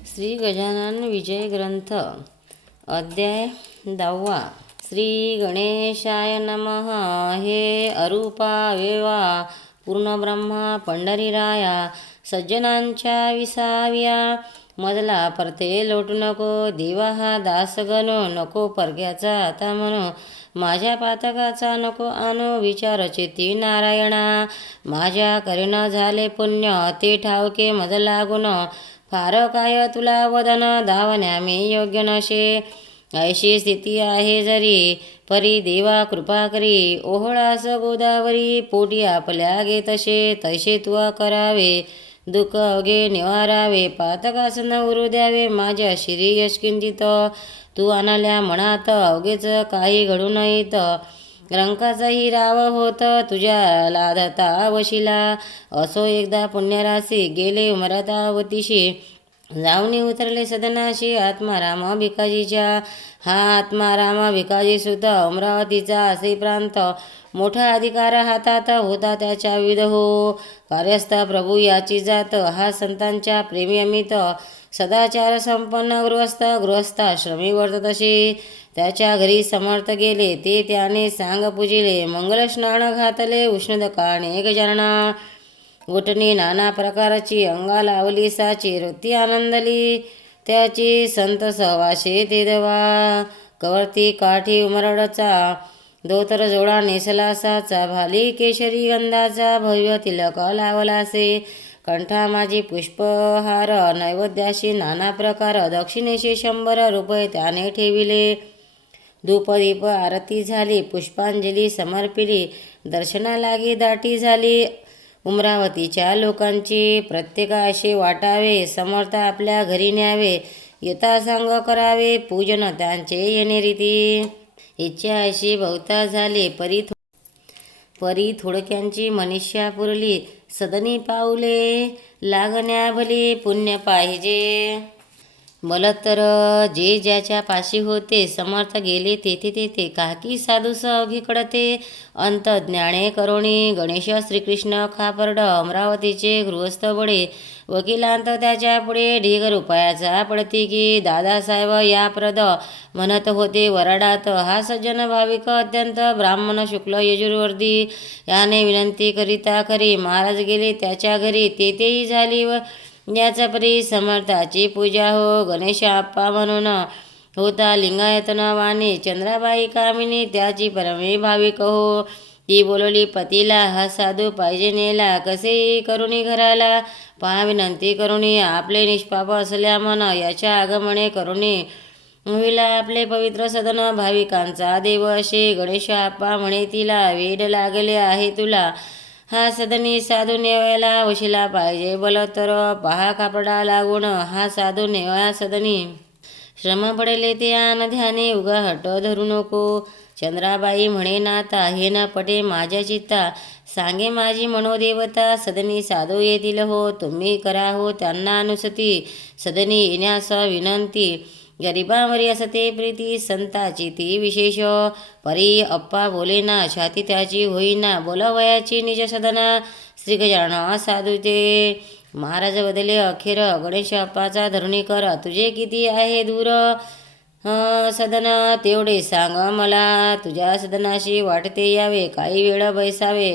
श्री गजानन विजय ग्रंथ अध्याय 10. श्री गणेशाय नमः. हे अरूपा वेवा पूर्णब्रह्मा पंढरीराया, सज्जनांच्या विसाव्या मजला परते लोटू नको. देवा हा दासगणो नको परक्याचा आता म्हणू. माझ्या पातकाचा नको आणू विचार चेती नारायणा. माझ्या करीन झाले पुण्य ते ठावके मज लागून. फार काय तुला वदन धावण्या मी योग्य नशे. ऐशी स्थिती आहे जरी परी देवा कृपा करी. ओहळास गोदावरी पोटी आपल्या गे तसे तू करावे. दुःख अवघे निवारावे पातकास न उरू द्यावे. माझ्या शिरी यशकिंचित तू आणल्या मनात अवघेच काही घडू नयेत. रंकाचाही राव होत तुझ्या लाधता वशिला. असो एकदा पुण्यराशी गेले उमरातावतीशी. जाऊनी उतरले सदनाशी आत्माराम भिकाजीच्या. हा आत्माराम भिकाजी सुद्धा अमरावतीचा असे प्रांत. मोठा अधिकार हातात होता त्याच्या विविध हो. कार्यस्थ प्रभू याची जात. हा संतांच्या प्रेमी अमित. सदाचार संपन्न गृहस्थाश्रमी वर्तत तसे. त्याच्या घरी समर्थ गेले ते त्याने सांग पूजिले. मंगल स्नान घातले उष्णदकाने गजानना. उठणी नाना प्रकारची अंगा लावली साची. वृत्ती आनंदली त्याची संत सहवासे ते देवा. कवरती काठी उमरडचा धोतर जोडा नेसला साचा. भाली केशरी गंधाचा भव्य तिलक लावलासे. कंठा माझी पुष्पहार नैवेद्याशी नाना प्रकार. दक्षिणेशी 100 रुपये त्याने ठेविले. धूपदीप आरती झाली पुष्पांजली समर्पिली. दर्शना लागी दाटी झाली उमरावतीच्या लोकांची. प्रत्येकाशी वाटावे समर्थ आपल्या घरी न्यावे. यथासांग करावे पूजन त्यांचे येणे रीती. इच्छा अशी बहुता झाली परी थोडक्यांची मनीषा पुरली. सदनी पाऊले लागण्या भली पुण्य पाहिजे. बलत्तर जे ज्याच्या पाशी होते समर्थ गेले तेथे काकी साधू अवघे कडते. अंतज्ञाने करोणी गणेश श्रीकृष्ण खापर्ड. अमरावतीचे गृहस्थ बडे वकिलांत त्याच्या पुढे ढीग रुपयाचा पडती की. दादासाहेब या प्रद म्हणत होते वराडात. हा सज्जन भाविक अत्यंत ब्राह्मण शुक्ल यजुर्वर्दी. याने विनंती करिता खरी महाराज गेले त्याच्या घरी. तेथेही झाली व याचा परी समर्थाची पूजा हो. गणेश आप्पा म्हणून होता लिंगायत नावाने. चंद्राबाई कामिनी त्याची परमे भाविक हो. ती बोलली पतीला हा साधू पाहिजे नेला. कसेही करुणी घराला पहा विनंती करुणी. आपले निष्पाप असल्या मन याच्या आगमने करुणी. होईला आपले पवित्र सदन भाविकांचा देव असे. गणेश आप्पा म्हणे तिला वेड लागले आहे तुला. हा सदनी साधू नेवायला वशिला पाहिजे. बलतर पहा कापडा लागून हा साधू नेवाया सदनी. श्रम पडेले ते आन ध्याने उगा हट धरू नको. चंद्राबाई म्हणे नाता हे न पटे माझ्या चित्ता. सांगे माझी मनोदेवता सदनी साधू येतील हो. तुम्ही करा हो त्यांना अनुसती. सदनी येण्यास विनंती गरिबांवरी असते प्रीती. संताची ती विशेष परी अप्पा बोलेना. छाती त्याची होईना बोलावयाची निज सदना. श्री गजानन साधूचे महाराज बदले अखेर. गणेश अप्पाचा धरुणी कर तुझे किती आहे दूर सदन तेवढे सांग मला. तुझ्या सदनाशी वाटते यावे काही वेळ बैसावे.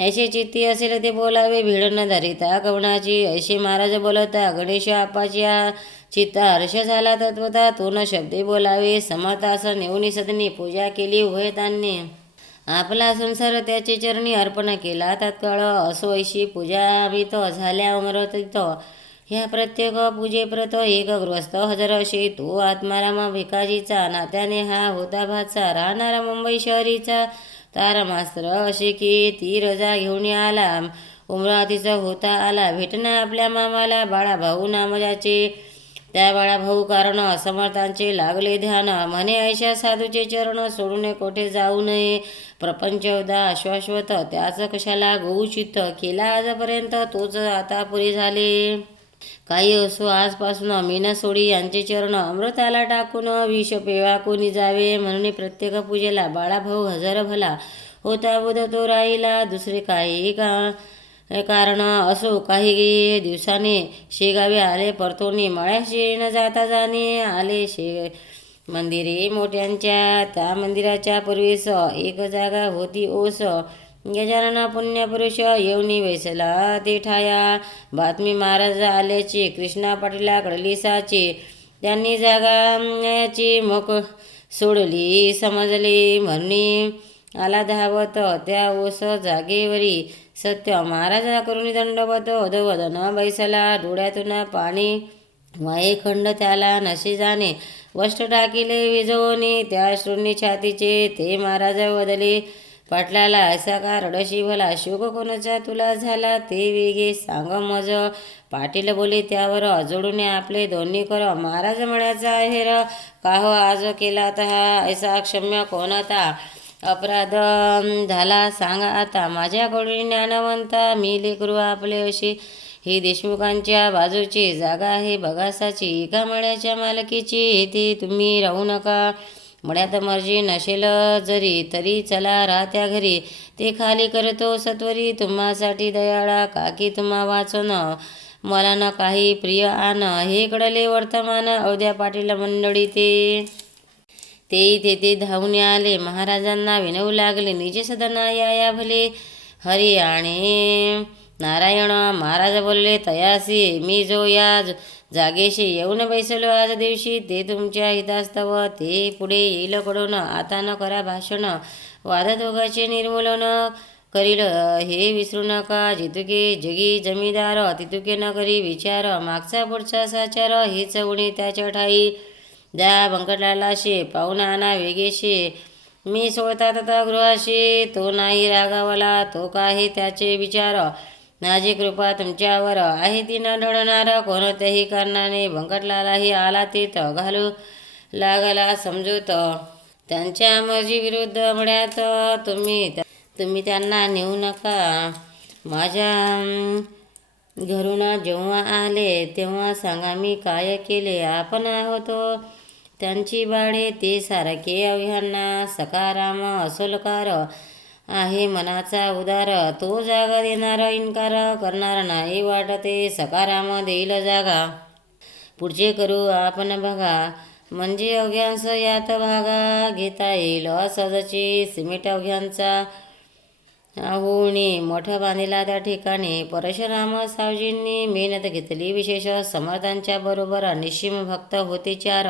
ऐसे चित्ती असेल ते बोलावे भीड न धरिता कवणाची. ऐसे महाराज बोलता गणेश अप्पाच्या चित्ता हर्ष झाला तत्वता. तो न शब्दे बोलावे. समर्थास नेऊनी सदनी पूजा केली होय त्यांनी. आपला संसार त्याचे चरणी अर्पण केला तात्काळ. असो ऐशी पूजा भीत झाल्या उमरतीत. ह्या प्रत्येक पूजेप्रत एक गृहस्थ हजर असे. तो आत्माराम भिकाजीचा नात्याने हा होता भाचा. राहणारा मुंबई शहरीचा तार मास्तर असे की ती रजा घेऊन आला. उमरावतीचा होता आला भेटणं आपल्या मामाला. बाळाभाऊ नाम ज्याचे. त्या बाळाभाऊ कारण असमर्थांचे लागले ध्यान. म्हणे ऐशा साधूचे चरण सोडून कोठे जाऊ नये. प्रपंच उदा शाश्वत त्याच कशाला गहू चित्त. केला आजपर्यंत तोच आता पुरे झाले. काही असो आजपासून मीन सोडी यांचे चरण. अमृताला टाकून विष पेवा कोणी जावे. म्हणून प्रत्येक पूजेला बाळाभाऊ हजर भला. होता बुध तो राहिला दुसरे काही का कारण असो काही दिवसाने शेगावी आले परतोनी मळ्याशी न जाता जाणे आले मंदिरे मोठ्यांच्या त्या मंदिराच्या पूर्वीस एक जागा होती ओस गजानना पुण्यपुरुष येऊनी वैसला ते ठाया बातमी महाराज आल्याची कृष्णा पाटीला कडलिसाची त्यांनी जागाची मोक सोडली समजली म्हणून आला धावत त्या ओस जागेवरी सत्य महाराजा करुणी दंडवत अधवदन बैसला डोळ्यातून पाणी वाये खंड त्याला नसे जाणे वस्ट टाकिले विजवणी त्या श्रोणी छातीचे ते महाराज वदले पाटलाला ऐसा का रडशी भला शोक कोणाचा तुला झाला ते वेगे सांग मज पाटील बोले त्यावर जोडून आपले दोन्ही कर महाराज म्हणायचा हेर काहो आज केला हा ऐसा क्षम्य कोणता अपराध झाला सांगा आता माझ्याकडून ज्ञानवंता मी लेकरू आपले अशी ही देशमुखांच्या बाजूची जागा आहे बगासाची एका मळ्याच्या मालकीची येथे तुम्ही राहू नका मळ्यात मर्जी नसेल जरी तरी चला राहत्या घरी ते खाली करतो सत्वरी तुम्हासाठी दयाळा काकी तुम्हा वाचन मला न काही प्रिय आण हे कडले वर्तमान अवध्या पाटील मंडळी तेही तेथे धावून आले महाराजांना विनवू लागले निज सदना या भले हरी आणि नारायण महाराज बोलले तयासी मी जो या जागेशी येऊन बैसलो आज दिवशी ते तुमच्या हितास्तव ते पुढे येईल कडून आता न करा भाषण वाददोगाचे निर्मूलन करील हे विसरू नका जितुके जगी जमीदार तितुके न करी विचार मागचा पुढचा साचार हेच उणे त्याच्या ठाई द्या बंकटलालाशी पाहून आणा वेगेशी मी सोडता तथा गृहाशी तो नाही रागावला तो काही त्याचे विचार माझी कृपा तुमच्यावर आहे ती न ढळणार कोणत्याही कारणाने बंकटलालाही आला तीत घालू लागला समजूत त्यांच्या मर्जी विरुद्ध मळ्यात तुम्ही त्यांना नेऊ नका माझ्या घरून जेव्हा आले तेव्हा सांगा मी काय केले आपण आहोत त्यांची बाळे ते सारखे अवघ्यांना सकाराम असोलकार आहे मनाचा उदार तो जागा देणारा इन्कार करणार नाही वाटते सकाराम देईल जागा पुढचे करू आपण बघा म्हणजे अवघ्यांस यात भागा घेता येईल असहजची सिमेंट अवघ्यांचा होणी मोठं बांधिला त्या ठिकाणी परशुराम सावजींनी मेहनत घेतली विशेष समर्थांच्या बरोबर निशिम भक्त होते 4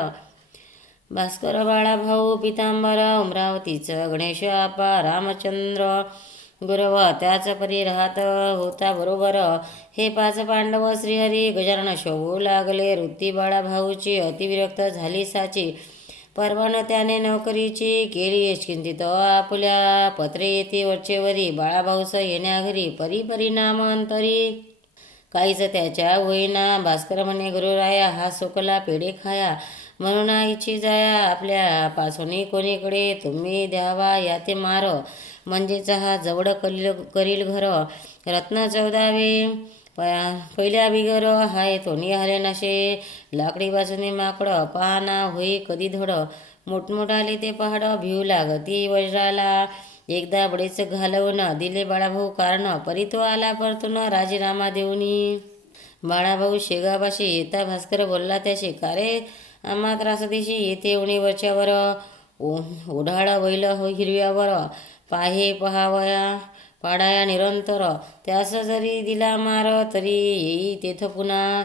भास्कर बाळाभाऊ पितांबर अमरावतीचं गणेश आपा रामचंद्र गुरव त्याच परी राहत होता बरोबर हे 5 पांडव श्रीहरी गजानन शोभू लागले वृत्ती बाळाभाऊची अतिविरक्त झाली साची परवान त्याने नोकरीची केली चिंतित आपल्या पत्रे येते वरचेवरी बाळाभाऊस येण्या घरी परिणामांतरी काहीच त्याच्या होईना भास्कर म्हणे गुरुराया हा सोकला पेढे खाया म्हणून आईची जाया आपल्या पासून कोणीकडे तुम्ही द्यावा याते मार म्हणजेच हा जवळ करील घर रत्न 14वे पहिल्या बिगर हाय तोनी हले नशे लाकडी बाजूने माकडं पाहना होई कधी धड मोठमोठाले ते पहाड भिऊ लागती वज्राला एकदा बडेच घालवून दिले बाळाभाऊ कारण परी तो आला परतून राजीनामा देऊनी बाळाभाऊ शेगावाशी येता भास्कर बोलला त्याशी का रे आम्हा त्रासदेशी येथे उणीवरच्यावर ओढाळ बैल हिरव्यावर पाहे पहावया पाडाया निरंतर त्यास जरी दिला मार तरी येई तेथ पुन्हा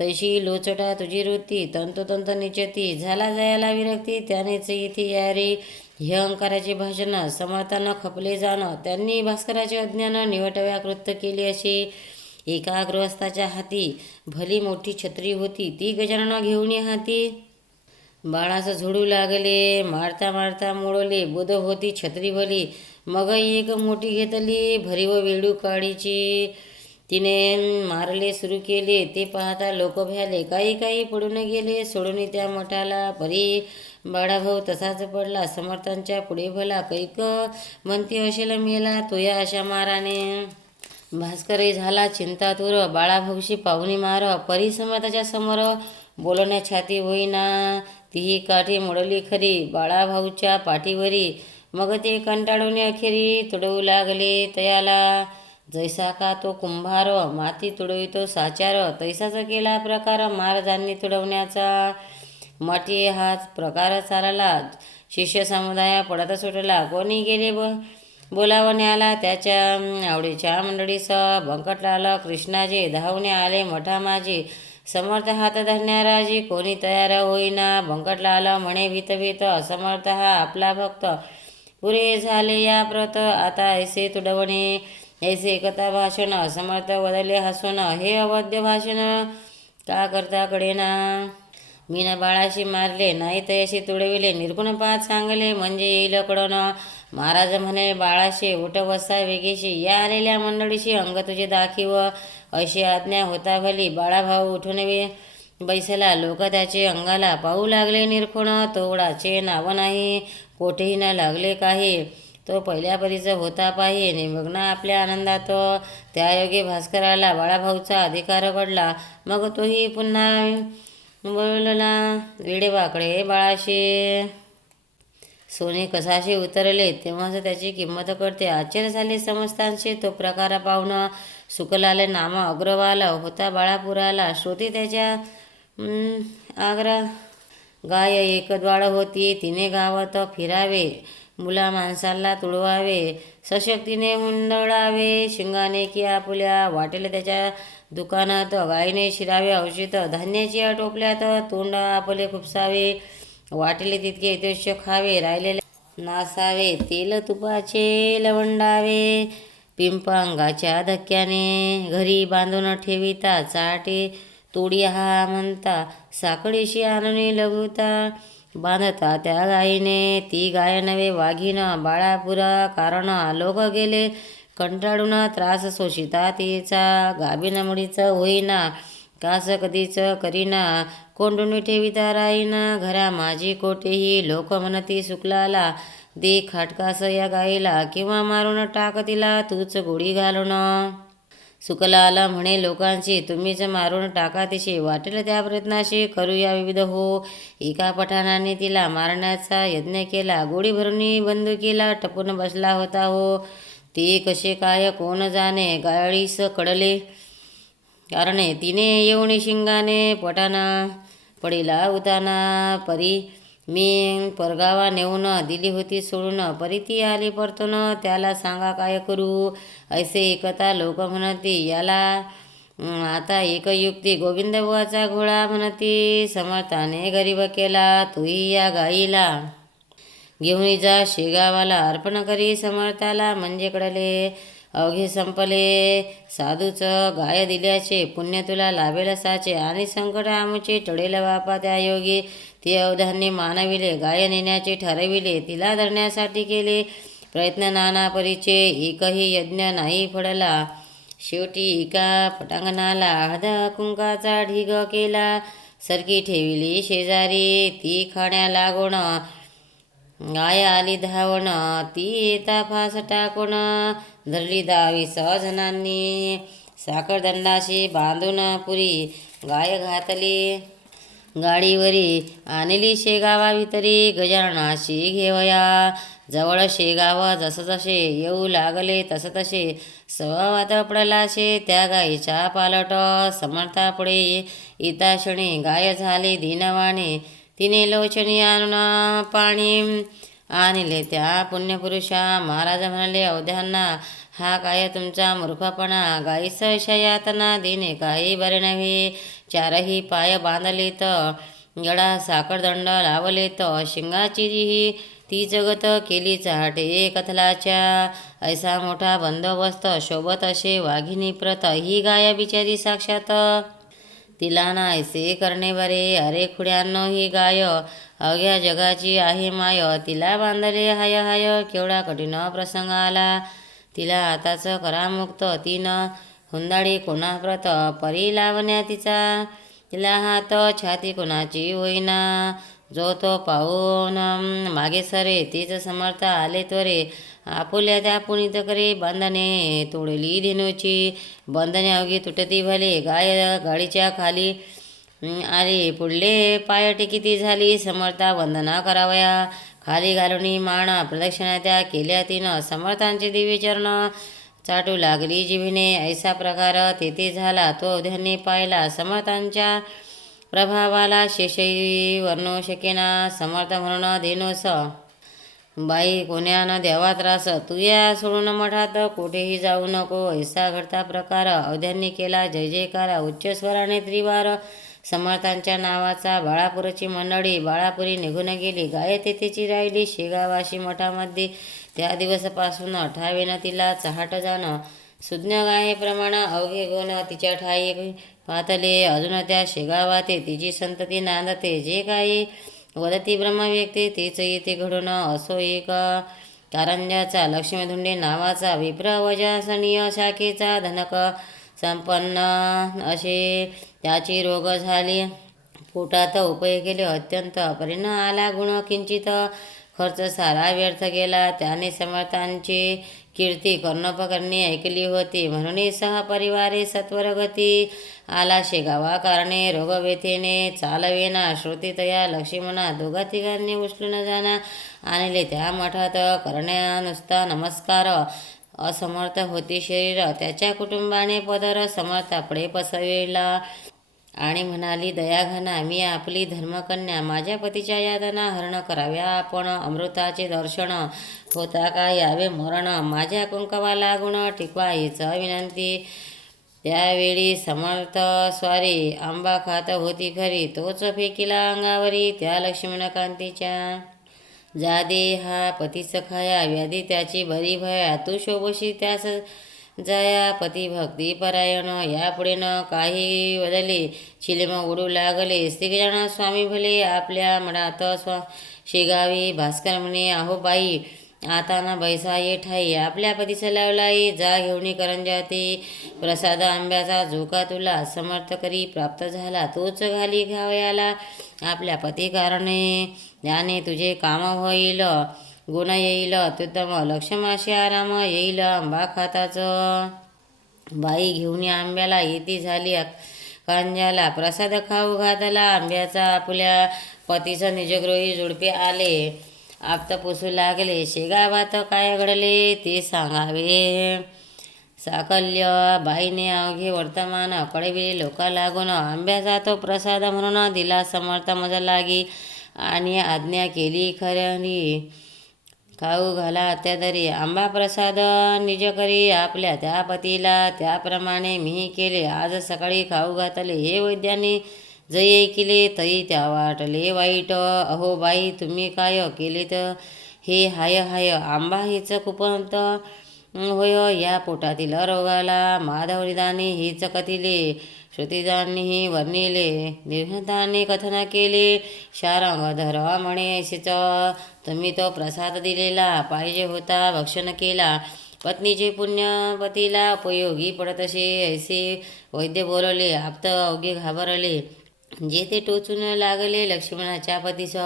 तैशी लोचटा तुझी वृत्ती तंतोतंत निचती झाला जायला विरक्ती त्यानेच इथे या रे हे अहंकाराचे भाषण समर्थानं खपले जाणं त्यांनी भास्कराचे अज्ञान निवटव्या कृत्य केले असे एका गृहस्थाच्या हाती भली मोठी छत्री होती ती गजानन घेऊन हाती बाळास झोडू लागले मारता मारता मोडले बोध होती छत्री भली मग एक मोठी घेतली भरीव वेडू काळीची तिने मारले सुरू केले ते पाहता लोक भ्याले काही पडून गेले सोडून त्या मठाला परी बाळाभाऊ तसाच पडला समर्थांच्या पुढे भला कैक म्हणती असेल मेला तो या अशा माराने भास्करही झाला चिंतातूर बाळाभाऊशी पाहुणी मार परी समर्थाच्या समोर बोलण्या छाती होईना तीही काठी मोडली खरी बाळाभाऊच्या पाठीवरी मग ते कंटाळून अखेरी तुडवू लागले तयाला जैसा का तो कुंभार माती तुडवितो साचार, तैसाच केला प्रकार महाराजांनी तुडवण्याचा. माती हाच प्रकार चालला. शिष्य समुदाय पडत सुटला. कोणी गेले बोलावण्याला त्याच्या आवडीच्या मंडळीसह. बंकटलाल कृष्णाजी धावणे आले मठा माझी, समर्थ हात धरण्याराजी कोणी तयार होईना. बंकटलाल म्हणे भीत भीत, समर्थ हा आपला भक्त, पुरे झाले या व्रत. आता ऐसे तुडवणे ऐसे कथा भाषण, समर्थ बदले हसून, हे अवध्य भाषण का करता कडेना. मीन बाळाशी मारले नाही तयाशी तुडविले, निर्गुण पाच सांगले म्हणजे येईल कडन. महाराज म्हणे बाळाशी, उठ बसा वेगेशी, या आलेल्या मंडळीशी अंग तुझे दाखीव. अशी आज्ञा होता भली. बाळाभाऊ उठून बैसला. लोक त्याचे अंगाला पाहू लागले निरखुण. तोडाचे नाव नाही कोठेही न लागले काही, तो पहिल्या परीच होता पाही. निमग्न आपल्या आनंदात त्यायोगे भास्कराला बाळाभाऊचा अधिकार घडला. मग तोही पुन्हा बोलला, वेडेवाकडे बाळाशी सोने कसाशे उतरले, तेव्हाच त्याची किंमत कळते. आश्चर्य झाले समस्तांचे तो प्रकार पाहून. सुकलाल नाम अग्रवाल होता बाळापुराला, श्रोते त्याच्या आग्रा. गाय एक द्वाड होती, तिने गावात फिरावे, मुला माणसाला तुडवावे, सशक्तीने हुंदडावे, शिंगाने की आपुल्या. वाटेल त्याच्या दुकानात गायीने शिरावे औषध, धान्याची टोपल्यात तोंड आपले खुपसावे, वाटेले तितके यथेच्छ खावे, राहिलेले नासावे, तेल तुपाचे लवंडावे. पिंपांगाच्या धक्क्याने घरी बांधून ठेविता, चाटे तोडी हा म्हणता, साखळीशी आणून लघुता. बांधता त्या गायीने, ती गाय नवे वाघीन, बाळापुरा कारण लोक गेले कंटाळून. त्रास सोशिता तिचा, गाभीन मुळीच होईना, कास कधीच करीना, कोंडून ठेविता राहीना. घरा माझी कोठेही लोक म्हणती, सुकलाला दे खाटकास या गाईला, किंवा मारून टाक तिला तूच गोळी घालून. सुकलाल म्हणे लोकांशी, तुम्हीच मारून टाका तिशी, वाटेल त्या प्रयत्नाशी करूया विविध हो. एका पठाणाने तिला मारण्याचा यज्ञ केला, गोळी भरून बंदुकीला टपून बसला होता हो. ते कसे काय कोण जाणे, गाळीस कडले कारणे, तिने येऊन शिंगाने पटाना पडीला उताना. परी मी परगावा नेऊन दिली होती सोडून, परी ती आली परतून, त्याला सांगा काय करू. ऐसे एकता लोक म्हणती, याला आता एक युक्ती, गोविंदबुवाचा घोळा म्हणती. समर्थाने गरीब केला, तूही या गाईला घेऊन जा शेगावाला, अर्पण करी समर्थाला म्हणजे कडले. अवघे संपले साधूच गाय दिल्याचे, पुण्य तुला लाभेल साचे, आणि संकट आमुचे टळेल बापा त्या योगी. ते अवधान्य मानविले, गाय नेण्याचे ठरविले, तिला धरण्यासाठी केले प्रयत्न नाना परीचे, एकही यज्ञ नाही फळला. शेवटी एका पटांगणाला हळद कुंकाचा ढीग केला, सरकी ठेविली शेजारी, ती खाण्या लागून. गाय आली धावण, ती येता फास टाकून, धरली 10-20 जणांनी, साखरदंडाशी बांधून पुरी. गाय घातली गाडीवरी, आणली शेगावा वितरी, गजाननाशी घेवया. जवळ शेगाव जसजसे येऊ लागले तसतसे स्ववात पडलाशे त्या गायीच्या पालट. समर्थापुढे येता क्षणी गाय झाली दीनवाणी, तिने लोचनी आणून पाणी आणले त्या पुण्यपुरुषा. महाराज म्हणाले अवध्यांना, हा काय तुमचा मूर्खपणा, गायीस यातना देणे काही बरे नव्हे. चारही पाय बांधलेत, गळा साखरदंड लावलेत, शिंगाची ती जगत केली चाटे कथलाच्या. ऐसा मोठा बंदोबस्त शोभत असे वाघिनी प्रत, ही गाय बिचारी साक्षात तिला नाहीसे करणे बरे. अरे खुड्यांनो, ही गाय अवघ्या जगाची आहे माय, तिला बांधले हाय हाय, केवढा कठीण प्रसंग आला. तिला आताच करा मुक्त, तिनं हुंदाडी कोणाप्रत, परी लावण्या तिचा, तिला हात छाती कोणाची होईना. जो तो पाहून मागे सरे, तीच समर्थ आले त्वरे, आपुल्या त्या पुनीत करे. बंधने तोडली धेनूची, बंधने अवघी तुटती भले. गाय गाडीच्या खाली आली, पुढले पाय टिकिती झाली. समर्था वंदना करावया, खाली घालून मान प्रदक्षिणा त्या केल्या तिनं. समर्थांचे दिव्य चरण चाटू लागली जिभेने. ऐसा प्रकार तेथे झाला तो अवध्याने पाहिला. समर्थांच्या प्रभावाला शेषही वर्णू शकेना. समर्थ म्हणून देणोस बाई कोण्यानं द्यावा त्रास. तू या सोडून मठात कुठेही जाऊ नको. ऐसा घडता प्रकार अवध्यांनी केला जय जयकार. उच्च स्वराने त्रिवार समर्थांच्या नावाचा. बाळापूरची मंडळी बाळापुरी निघून गेली. गाय तेथेची राहिली शेगावाशी मठामध्ये. त्या दिवसापासून ठावेन तिला चहाट जाणं. सुज्ञ गायेप्रमाण अवघे गुण तिच्या ठाई पातले. अजून त्या शेगावाते तिची संतती नांदते. जे काही वदती ब्रह्मव्यक्ती तेच येथे घडून. असो एक कारंजाचा लक्ष्मीधुंडे नावाचा विप्र वजासनीय शाखेचा धनक संपन्न असे त्याची रोग झाली. पोटात उपाय केले अत्यंत परिणाम आला. गुण किंचित खर्च सारा व्यर्थ गेला. त्याने समर्थांची कीर्ती कर्णोपकरणी ऐकली होती म्हणून सहपरिवारे सत्वर गती आला शेगावा. कारणे रोगव्यथेने चालवेना. श्रुतीतया लक्ष्मणा दोघा तिघांनी उचलून जाणा आणले त्या मठात. करण्या नुसता नमस्कार असमर्थ होती शरीर. त्याच्या कुटुंबाने पदर समर्थापडे पसविला आणि म्हणाली दयाघना मी आपली धर्मकन्या. माझ्या पतीच्या यातना हरण कराव्या आपण. अमृताचे दर्शन होता का यावे मरण. माझ्या कुंकवाला गुण टिकवा हीच विनंती. त्यावेळी समर्थ स्वारी आंबा खात होती खरी. तोच फेकिला अंगावरी त्या लक्ष्मणकांतीच्या. जादे हा पतीच खाया व्याधी त्याची बरी भया. तू शोभशी त्यास जया पती भक्ती परायण. यापुढे न काही बदले चिलेम उडू लागले. श्रीगजानन स्वामी भले आपल्या मनात शेगावी. भास्कर म्हणे अहो बाई आता ना बैसा ये ठाई. आपल्या पतीचं लावलाई जा घेऊन करंजाती. प्रसाद आंब्याचा झोका तुला समर्थ करी प्राप्त झाला. तोच घाली घावयाला आपल्या पती कारणे. याने तुझे काम होईल गुण येईल अत्युत्तम. लक्ष्माशी आराम येईल आंबा खाताच. बाई घेऊन आंब्याला येती झाली कांजाला. प्रसाद खाऊ घातला आंब्याचा. आपल्या पतीचं निजगृही जुडपे आले. आप्त पुसू लागले. शेगावात काय घडले ते सांगावे. साकल्य बाईने अवघे वर्तमान कळविले लोका लागून. आंब्याचा तो प्रसाद म्हणून दिला समर्थ मज लागी. आणि आज्ञा केली खरी खाऊ घाला त्यादरी. आंबा प्रसाद निज करी आपल्या त्या पतीला. त्याप्रमाणे मीही केले आज सकाळी खाऊ घातले. हे वैद्याने जय ऐकिले तरी त्या वाटले वाईट. अहो बाई तुम्ही काय केलेत हे हाय हाय. आंबा हीच कुपंत होय या पोटातील रोगाला. माधवनिदाने हीच कथिले. श्रुतिदांनीही वर्णिले. निर्घताने कथन केले. शारंगधर म्हणे ऐशीच तुम्ही तो प्रसाद दिलेला पाहिजे होता भक्षण केला. पत्नीचे पुण्य पतीला उपयोगी पडतसे ऐसे वैद्य बोलले. आप्त अवघे घाबरले. जे ते टोचून लागले. लक्ष्मणाच्या पतीस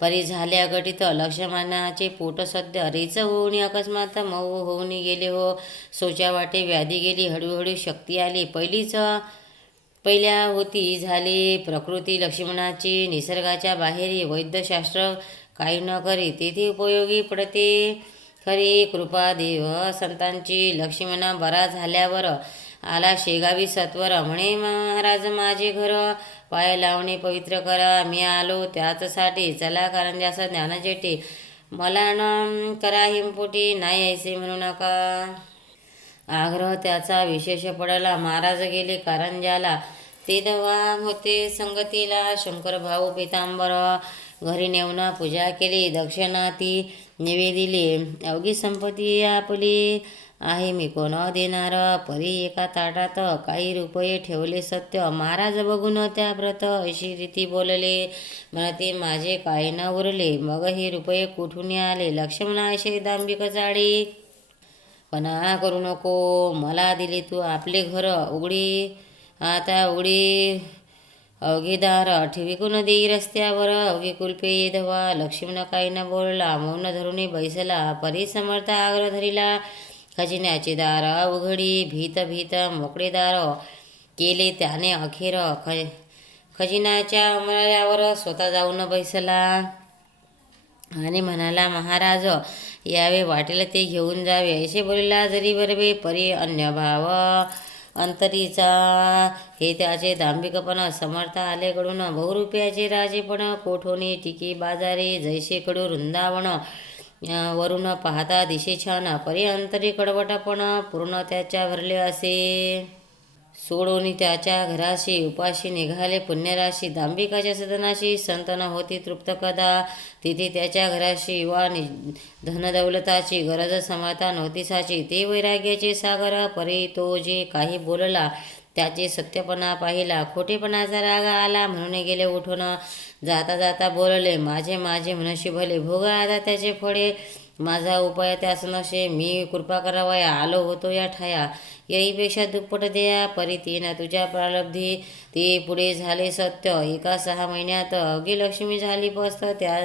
परी झाल्या गटित. लक्ष्मणाचे पोट सध्या रेच होऊन अकस्मात मऊ होऊन गेले हो. सोच्या वाटे व्याधी गेली. हळूहळू शक्ती आली. पहिल्या होती झाली प्रकृती लक्ष्मणाची निसर्गाच्या बाहेरी. वैद्यशास्त्र काही न करी तेथे उपयोगी पडते खरी कृपा देव संतांची. लक्ष्मणा बरा झाल्यावर आला शेगावी सत्वर. म्हणे महाराज माझे घर पाय लावणे पवित्र करा. मी आलो त्याचसाठी. चला कारंजास ज्ञानजेटे. मला न करा हिमपोटी नाही ऐसे म्हणू नका. आग्रह त्याचा विशेष पडला. महाराज गेले कारंजाला. ते दवा होते संगतीला. शंकर भाऊ पितांबर घरी नेऊन पूजा केली. दक्षिणा ती निवेदिली. अवघी संपत्ती आपली आहे मी कोण देणार. परी एका ताटात काही रुपये ठेवले सत्य. महाराज बघून त्या व्रत अशी रीती बोलले. म्हणते माझे काय न उरले. मग हे रुपये कुठून आले. लक्ष्मणा असे दांभिक चाडी. पणा करू नको. मला दिले तू आपले घर उघडी. आता उघडी अवघे दार ठेविकून देई रस्त्यावर. अवघे कुलपे ये धवा. लक्ष्मण काही न बोलला. मौन धरून बैसला. परी समर्थ आग्रह धरिला. खजिन्याचे दार उघडी. भीत भीत मोकळे दार केले त्याने अखेर. खजिन्याच्या उमरावर स्वतः जाऊन बैसला. आणि म्हणाला, महाराज यावे वाटेल ते घेऊन जावे. ऐसे बोलिला जरी बरवे परी अन्य भाव अंतरीचा. हे त्याचे दांभिकपण. समर्थ आलेकडून बहुरुपयाचे राजेपण. कोठोनी टिकी बाजारी जैसे कडू वृंदावन. वरून पाहता दिशे छान परी अंतरी कडवटपण. पूर्ण त्याच्या भरले असे. सोडोनी त्याच्या घराशी उपाशी निघाले पुण्यराशी. दांभिकाच्या सदनाशी संत न होती तृप्त कदा. तिथे त्याच्या घराशी वा धनदौलताची गरज समाता नव्हती साची. ते वैराग्याचे सागर परी तो जे काही बोलला त्याचे सत्यपणा पाहिला. खोटेपणाचा राग आला म्हणून गेले उठून. जाता जाता बोलले, माझे माझे म्हणशी भले. भोगा आता त्याचे फळे माझा उपाय त्यास नशे. मी कृपा करावया आलो होतो या ठाया. याईपेक्षा दुप्पट द्या परी तीन तुझ्या प्रारब्धी. ते पुढे झाले सत्य. एका 6 महिन्यात अवघी लक्ष्मी झाली पस्त. त्या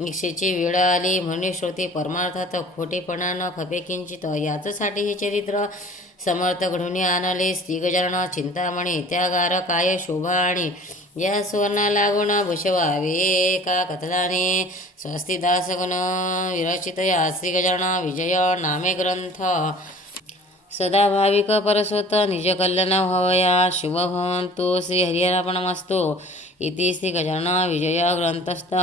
निक्षेची वेळ आली म्हणून श्रोते परमार्थात. खोटेपणा न खपे किंचित. याचसाठी हे चरित्र समर्थ घडून आणले. श्री गजानन चिंतामणी त्या गार काय शोभा आणि. या सुवर्णा लागून भूषवावे का कथलाने. स्वस्ती दासगुण विरचित या श्री गजानन विजय नामे ग्रंथ. सदा भाविक परसोत निज कल्याण भवया. शुभ भवन्तु श्री हरिहरार्पणमस्तु. इति श्री गजानन विजय ग्रंथस्थ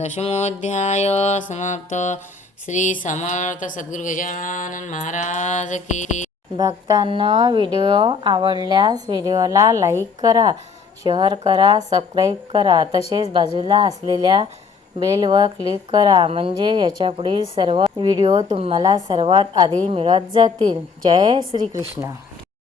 दशमोऽध्याय समाप्त. श्री समर्थ सद्गुरु गजानन महाराज की. भक्तांनो, व्हिडिओ आवडल्यास व्हिडिओला लाईक करा, शेअर करा, सबस्क्राईब करा. तसेच बाजूला असलेल्या बेलवर क्लिक करा म्हणजे याच्यापुढील सर्व व्हिडिओ तुम्हाला सर्वात आधी मिळत जातील. जय श्री कृष्ण.